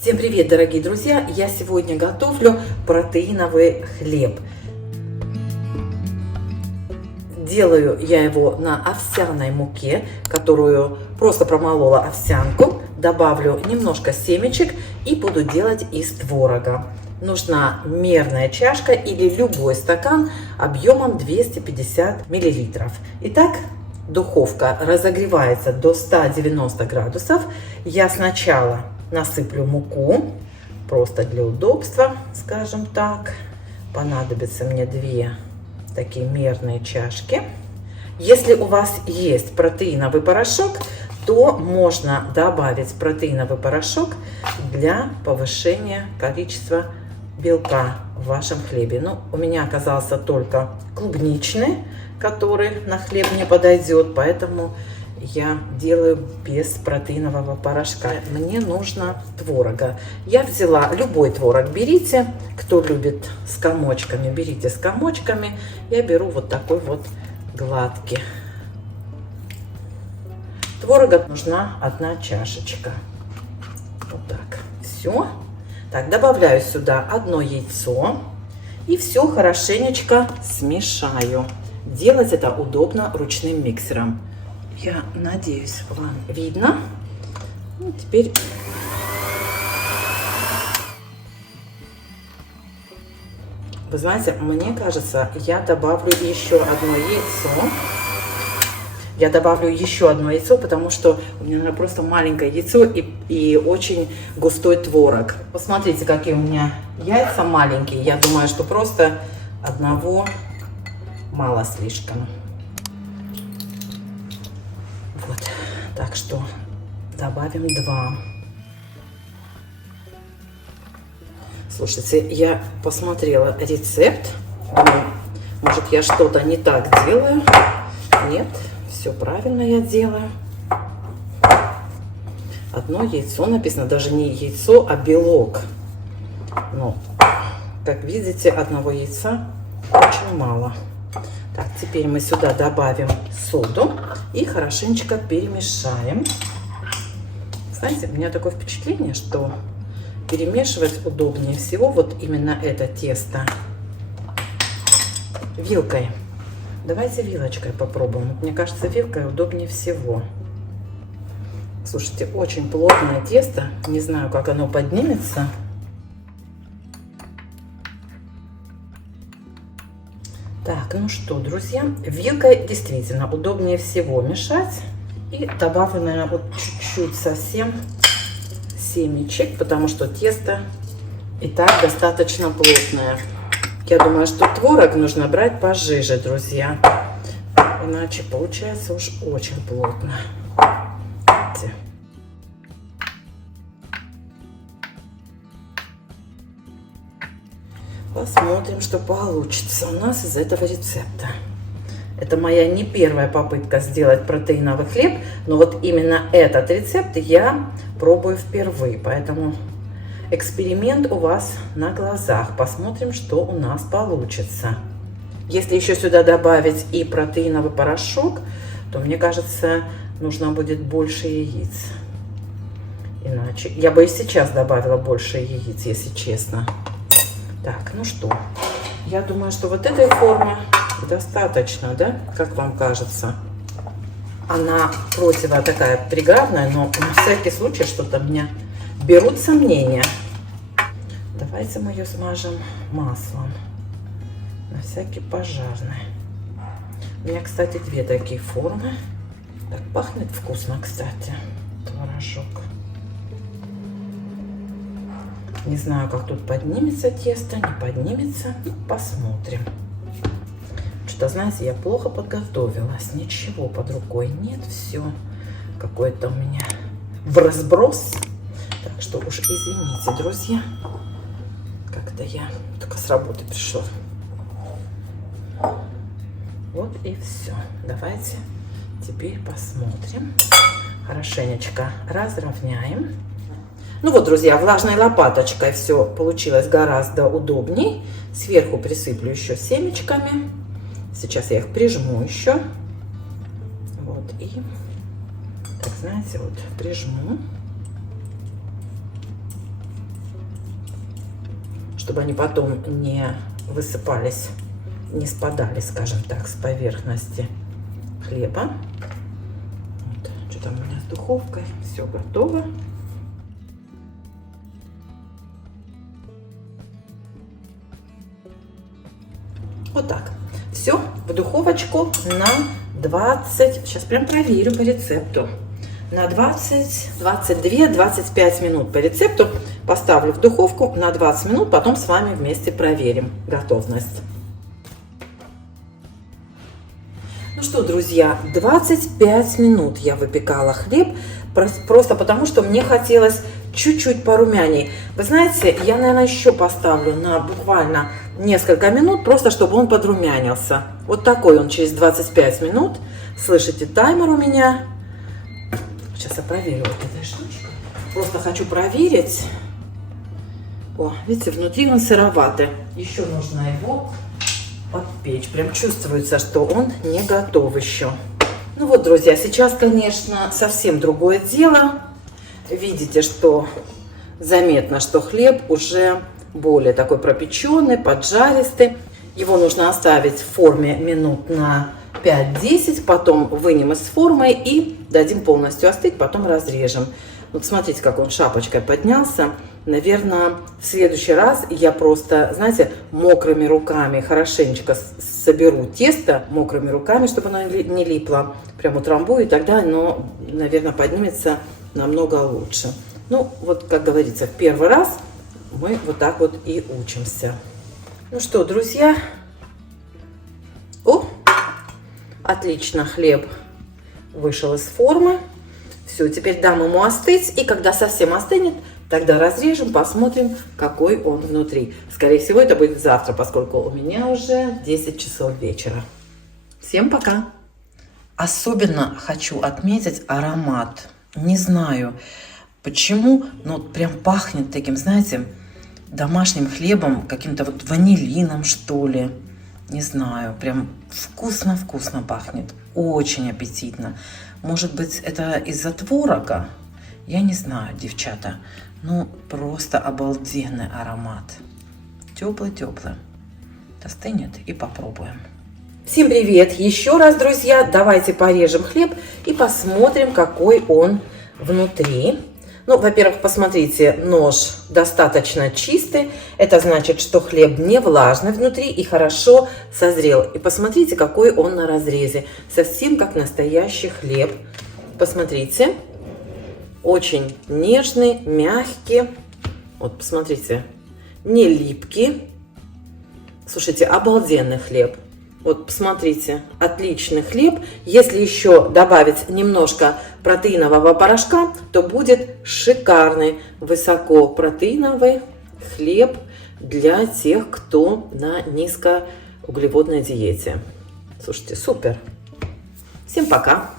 Всем привет, дорогие друзья! Я сегодня готовлю протеиновый хлеб. Делаю я его на овсяной муке, которую просто промолола овсянку. Добавлю немножко семечек и буду делать из творога. Нужна мерная чашка или любой стакан объемом 250 мл. Итак, духовка разогревается до 190 градусов. Я сначала насыплю муку, просто для удобства, скажем так. Понадобится мне 2 такие мерные чашки. Если у вас есть протеиновый порошок, то можно добавить протеиновый порошок для повышения количества белка в вашем хлебе. Но у меня оказался только клубничный, который на хлеб не подойдет, поэтому я делаю без протеинового порошка. Мне нужно творога. Я взяла любой творог, берите. Кто любит с комочками, берите с комочками. Я беру вот такой вот гладкий. Творога нужна 1 чашечка. Вот так. Все. Так, добавляю сюда 1 яйцо. И все хорошенечко смешаю. Делать это удобно ручным миксером. Я надеюсь, вам видно. Ну, теперь вы знаете, мне кажется, я добавлю еще 1 яйцо. Я добавлю еще 1 яйцо, потому что у меня просто маленькое яйцо и очень густой творог. Посмотрите, какие у меня яйца маленькие. Я думаю, что просто 1 мало слишком. Вот, так что добавим 2. Слушайте, я посмотрела рецепт. Думаю, может, я что-то не так делаю. Нет, все правильно я делаю. 1 яйцо написано, даже не яйцо, а белок. Но, как видите, 1 яйца очень мало. Так, теперь мы сюда добавим соду и хорошенечко перемешаем. Знаете, у меня такое впечатление, что перемешивать удобнее всего вот именно это тесто вилкой. Давайте вилочкой попробуем. Мне кажется, вилкой удобнее всего. Слушайте, очень плотное тесто. Не знаю, как оно поднимется. Так, ну что, друзья, вилкой действительно удобнее всего мешать. И добавлю, наверное, вот чуть-чуть совсем семечек, потому что тесто и так достаточно плотное. Я думаю, что творог нужно брать пожиже, друзья. Иначе получается уж очень плотно. Видите? Посмотрим, что получится у нас из этого рецепта. Это моя не первая попытка сделать протеиновый хлеб, но вот именно этот рецепт я пробую впервые, поэтому эксперимент у вас на глазах. Посмотрим, что у нас получится. Если еще сюда добавить и протеиновый порошок, то, мне кажется, нужно будет больше яиц. Иначе я бы и сейчас добавила больше яиц, если честно. Так, ну что, я думаю, что вот этой формы достаточно, да? Как вам кажется? Она противо такая преградная, но на всякий случай что-то меня берут сомнения. Давайте мы ее смажем маслом. На всякий пожарный. У меня, кстати, 2 такие формы. Так пахнет вкусно, кстати, творожок. Не знаю, как тут поднимется тесто, не поднимется. Посмотрим. Что-то, знаете, я плохо подготовилась. Ничего под рукой нет. Все какое-то у меня в разброс. Так что уж извините, друзья. Как-то я только с работы пришла. Вот и все. Давайте теперь посмотрим. Хорошенечко разровняем. Ну вот, друзья, влажной лопаточкой все получилось гораздо удобней. Сверху присыплю еще семечками. Сейчас я их прижму еще. Вот и, так знаете, вот прижму. чтобы они потом не высыпались, не спадали, скажем так, с поверхности хлеба. Вот. Что там у меня с духовкой? Все готово. Вот так. Все в духовочку на 20, сейчас прям проверю по рецепту, на 20, 22, 25 минут по рецепту поставлю в духовку на 20 минут, потом с вами вместе проверим готовность. Ну что, друзья, 25 минут я выпекала хлеб, просто потому что мне хотелось чуть-чуть порумяней. Вы знаете, я, наверное, еще поставлю на буквально несколько минут, просто чтобы он подрумянился. Вот такой он через 25 минут. Слышите, таймер у меня. Сейчас я проверю вот этой штучкой. Просто хочу проверить. О, видите, внутри он сыроватый. Еще нужно его подпечь. Прям чувствуется, что он не готов еще. Ну вот, друзья, сейчас, конечно, совсем другое дело. Видите, что заметно, что хлеб уже более такой пропеченный, поджаристый. Его нужно оставить в форме минут на 5-10, потом вынем из формы и дадим полностью остыть, потом разрежем. Вот смотрите, как он шапочкой поднялся. Наверное, в следующий раз я просто, знаете, мокрыми руками хорошенечко соберу тесто мокрыми руками, чтобы оно не липло. Прям утрамбую, и тогда оно, наверное, поднимется намного лучше. Ну, вот, как говорится, в первый раз мы вот так вот и учимся. Ну что, друзья, отлично, хлеб вышел из формы. Все, теперь дам ему остыть, и когда совсем остынет, тогда разрежем, посмотрим, какой он внутри. Скорее всего, это будет завтра, поскольку у меня уже 10 часов вечера. Всем пока! Особенно хочу отметить аромат. Не знаю почему, но прям пахнет таким, знаете, домашним хлебом, каким-то вот ванилином, что ли. Не знаю, прям вкусно-вкусно пахнет. Очень аппетитно. Может быть, это из-за творога? Я не знаю, девчата. Ну, просто обалденный аромат. Теплый-теплый. Остынет и попробуем. Всем привет! Еще раз, друзья, давайте порежем хлеб и посмотрим, какой он внутри. Ну, во-первых, посмотрите, нож достаточно чистый. Это значит, что хлеб не влажный внутри и хорошо созрел. И посмотрите, какой он на разрезе. Совсем как настоящий хлеб. Посмотрите. Очень нежный, мягкий. Вот, посмотрите. Не липкий. Слушайте, обалденный хлеб. Вот, посмотрите, отличный хлеб. Если еще добавить немножко протеинового порошка, то будет шикарный высокопротеиновый хлеб для тех, кто на низкоуглеводной диете. Слушайте, супер. Всем пока.